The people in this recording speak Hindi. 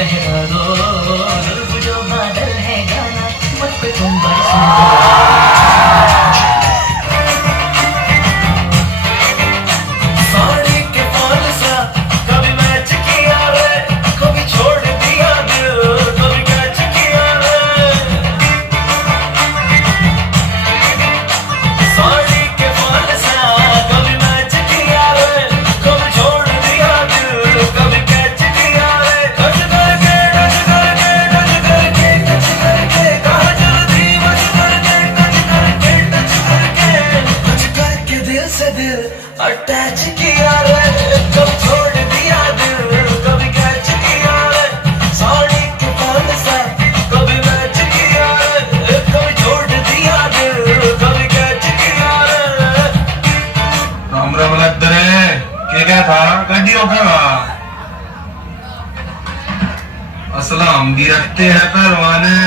लहरा दो, जुल्फ जो बादल है गाना मुझ पे तुम बरसा दो। साड़ी के फॉल सा कभी मैच किया रे, कभी छोड़ दिया दिल, कभी कैच किया रे। साड़ी के फॉल सा कभी मैच किया रे, कभी छोड़ दिया दिल, कभी कैच किया रे। टच करके टच करके टच करके टच करके कहा जल्दी मच करके टच करके टच करके टच करके दिल से दिल अटैच किया रे, कभी छोड़ दिया दिल, कभी कैच किया रे। साड़ी के फॉल सा कभी मैच किया रे, कभी छोड़ दिया दिल, कभी कैच किया रे। राम राम लद्दरे क्या था गड्डी रोकेगा असलाम भी रखते हैं परवाने।